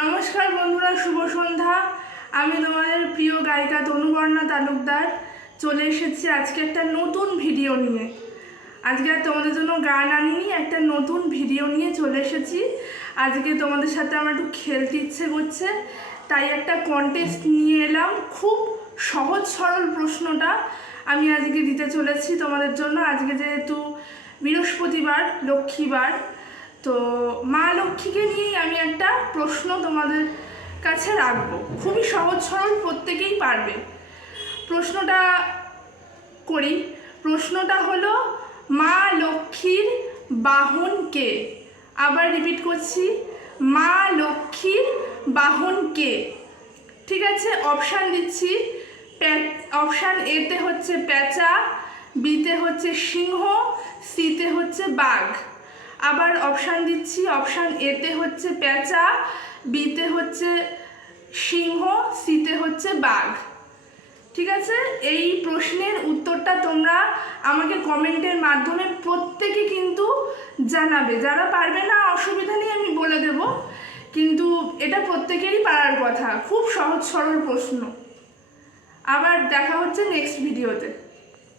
নমস্কার বন্ধুরা, শুভ সন্ধ্যা। আমি তোমাদের প্রিয় গায়িকা তনুবর্ণা তালুকদার চলে এসেছি আজকে একটা নতুন ভিডিও নিয়ে। আজকে আর তোমাদের জন্য গান আনিনি, একটা নতুন ভিডিও নিয়ে চলে এসেছি। আজকে তোমাদের সাথে আমার একটু খেলতে ইচ্ছে করছে, তাই একটা কন্টেস্ট নিয়ে এলাম। খুব সহজ সরল প্রশ্নটা আমি আজকে দিতে চলেছি তোমাদের জন্য। আজকে যেহেতু বৃহস্পতিবার, লক্ষ্মীবার, তো মা লক্ষ্মীকে নিয়েই আমি একটা প্রশ্ন তোমাদের কাছে রাখবো। খুবই সহজ সরল, প্রত্যেকেই পারবে। প্রশ্নটা করি। প্রশ্নটা হলো, মা লক্ষ্মীর বাহন কে? আবার রিপিট করছি, মা লক্ষ্মীর বাহন কে? ঠিক আছে, অপশান দিচ্ছি। অপশান এতে হচ্ছে পেঁচা, বিতে হচ্ছে সিংহ, সিতে হচ্ছে বাঘ। আবার অপশান দিচ্ছি। অপশান এতে হচ্ছে পেঁচা, বিতে হচ্ছে সিংহ, সিতে হচ্ছে বাঘ। ঠিক আছে, এই প্রশ্নের উত্তরটা তোমরা আমাকে কমেন্টের মাধ্যমে প্রত্যেকে কিন্তু জানাবে। যারা পারবে না অসুবিধা নেই, আমি বলে দেব, কিন্তু এটা প্রত্যেকেরই পারার কথা। খুব সহজ সরল প্রশ্ন। আবার দেখা হচ্ছে নেক্সট ভিডিওতে।